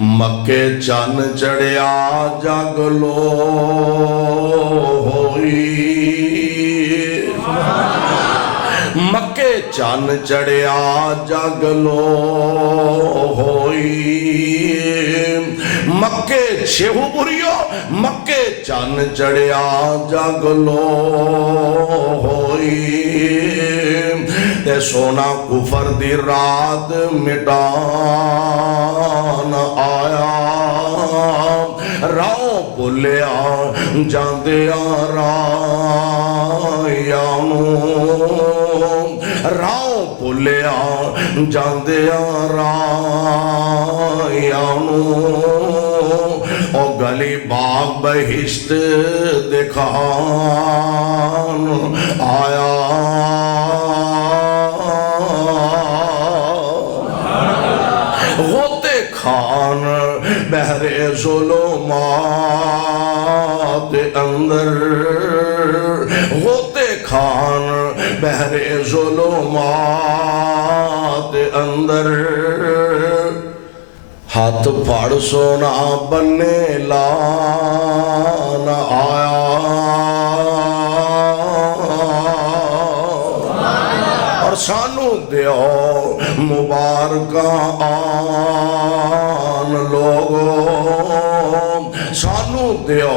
مکے چن چڑھیا جگ لو ہوئی مکے چن چڑھیا جگ لو ہوئی مکے چھو بریو مکے چن چڑھیا جگ لو ہوئی تے سونا کفر دی رات مٹان آیا راؤ بھولیا جاندیا رائیانو راؤ بھولیا جاندیا رائیانو او گلی باغ بہشت دکھان آیا غوطے کھان بحر ظلمات اندر غوطے کھان بحر ظلمات اندر ہاتھ پھاڑ سونا بننے لان آیا اور سانو دیو مبارکہ آن لوگو سانو دیو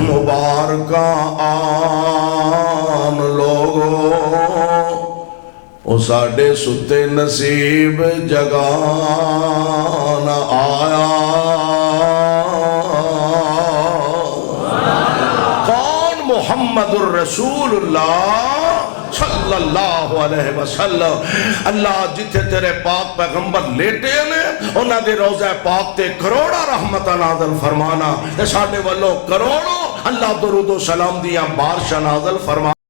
مبارکہ آن لوگو او ساڑے ستے نصیب جگان آیا کون محمد الرسول اللہ صلی اللہ علیہ وسلم اللہ جتھے تیرے پاک پیغمبر لیٹے ہیں انہاں دے روزہ پاک تے کروڑا رحمت نازل فرمانا ساڑے والوں کروڑوں اللہ درود و سلام دیاں بارشہ نازل فرمانا